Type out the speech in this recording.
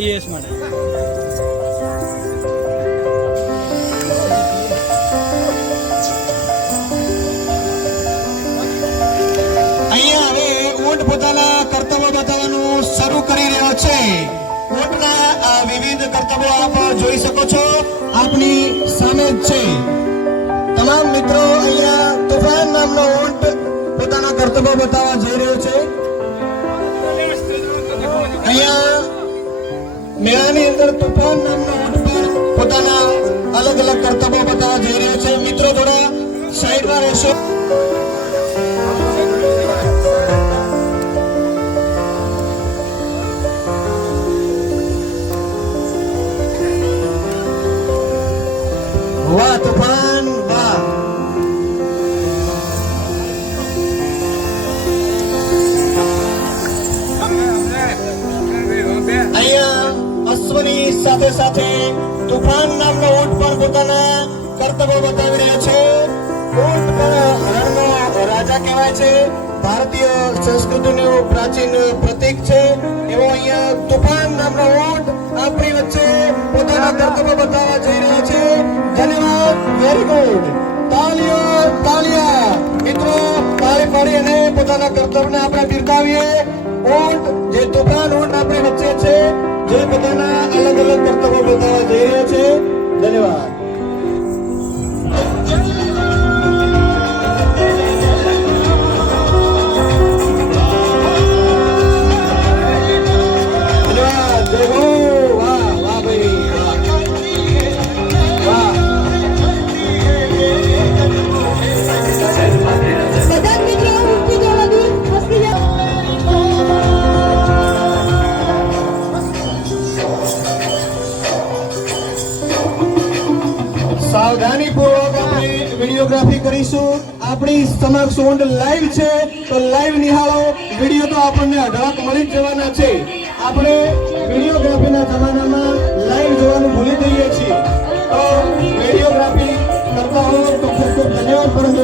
IAS માટે અહીંયા હવે ઊંટ પોતાના કર્તવ્ય બતાવવાનું શરૂ કરી રહ્યો છે. ઊંટના વિવિધ કર્તવ્યો આપ જોઈ શકો છો, આપની સામે જ છે. તમામ મિત્રો અહીંયા તુફાન નામનો ઊંટ પોતાના કર્તવ્ય બતાવવા જઈ રહ્યો છે. અહીંયા મેળાની અંદર તુફાન નામનો ઊંટ પર પોતાના અલગ અલગ કર્તવ્યો બતાવવા જઈ રહ્યો છે. મિત્રો થોડા સાઈડમાં રહેશો. વાહ તુફાન વાહ. અહીંયા અશ્વની સાથે સાથે તુફાન નામનો ઊંટ પણ પોતાના કર્તવ્યો બતાવી રહ્યા છે. ઊંટ પણ રણનો રાજા કહેવાય છે. ભારતીય સંસ્કૃતિનું પ્રાચીન પ્રતીક છે. એવો અહીંયા તુફાન નામનો ઊંટ આપણી વચ્ચે પોતાના કર્તવ્ય બતાવવા જઈ રહ્યો છે. ધન્યવાદ. Very good. તાળીઓ તાળીયા. મિત્રો તાળી પાડી અને પોતાના કર્તવ્યને આપણે બિરદાવીએ. ઊંટ જે તુફાન ઊંટ આપણી વચ્ચે છે, જે પોતાના અલગ અલગ કર્તવ્યો બતાવવા જઈ રહ્યો છે. ધન્યવાદ. સાવધાનીપૂર્વક આપણે વિડીયોગ્રાફી કરીશું. આપણી સમક્ષ ઊંટ લાઈવ છે, તો લાઈવ નિહાળો. વિડીયો તો આપણને અઢળક મળી જ જવાના છે. આપણે વિડીયોગ્રાફીના જમાનામાં લાઈવ જોવાનું ભૂલી જઈએ છીએ. તો વિડીયોગ્રાફી કરતા હો તો ખૂબ ખૂબ ધન્યવાદ. પરંતુ